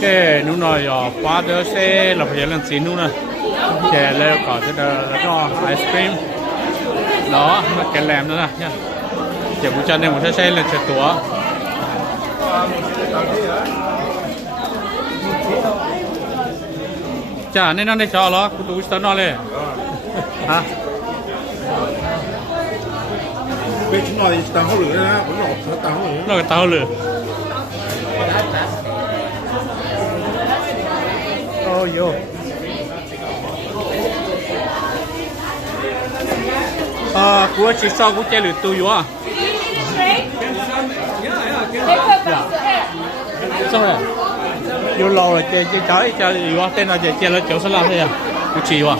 cái nụ nói phá đỡ xe là phải làm gì nụ nè kể leo có cái đó ice cream đó mà cái làm nữa nè nha chỉ buổi trưa này một xe là chở túa chả nên nó để cho nó cũng đủ cho nó lên hả bây giờ nói tao không lừa nữa vẫn nói tao không lừa nó cái tao lừa ôi vô của chị sau của chơi lừa tôi vô à sao vậy vô lâu rồi chơi chơi chơi vô tên là chơi là chỗ sao làm thế à của chị vô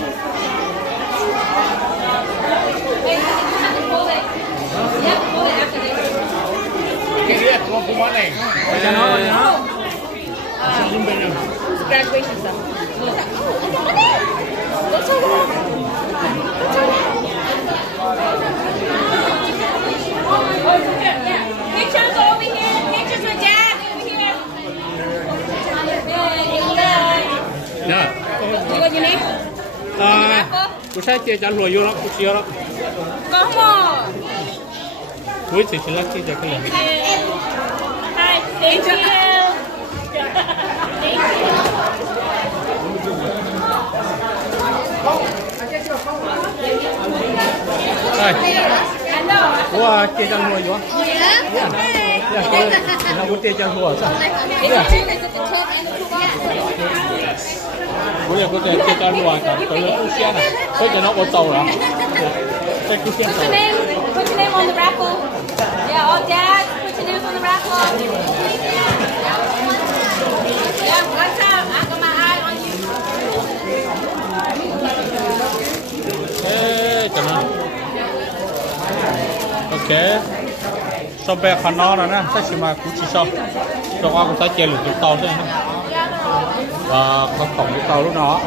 Graduation stuff. Pictures over here. Pictures with Dad over here. dạ You got your name? của sai chơi cho lùa vô đó của chị đó Come on. với chị là chơi cho cái này Hi. Thank you. Thank you. đây của chơi cho lùa vô nó của chơi cho lùa sao bây giờ có thể chơi cho lùa cả tới lớn xe này có cho nó có tàu rồi chơi cái xe Put your name. Put your name on the raffle. Yeah, all Dad. Put your names on the raffle. Yeah, watch out. I got my eye on you. thế cho nó ok sau bé khăn nó rồi nè sẽ mà cũng chỉ sau cho con sẽ chơi được tàu thế này và có cổng cái tàu lúc đó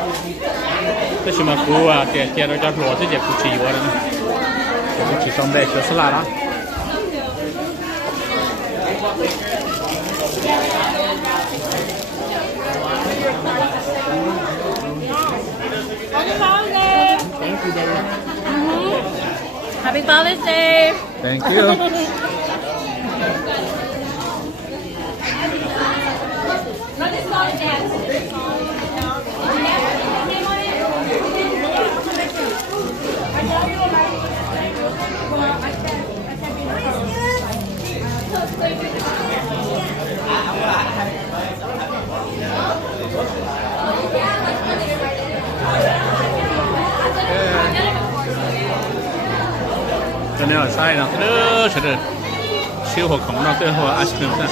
sẽ mà cũng chơi nó cho lúa sẽ chơi cũng chỉ vào đây cũng chỉ xong đây cho salad đó Happy Father's Day. thank you Daddy. Happy Father's Day. thank you No, this is all Dad. cho nên là sai nào đỡ sẽ được siêu hộp khổng nó tới hồi ice cream nè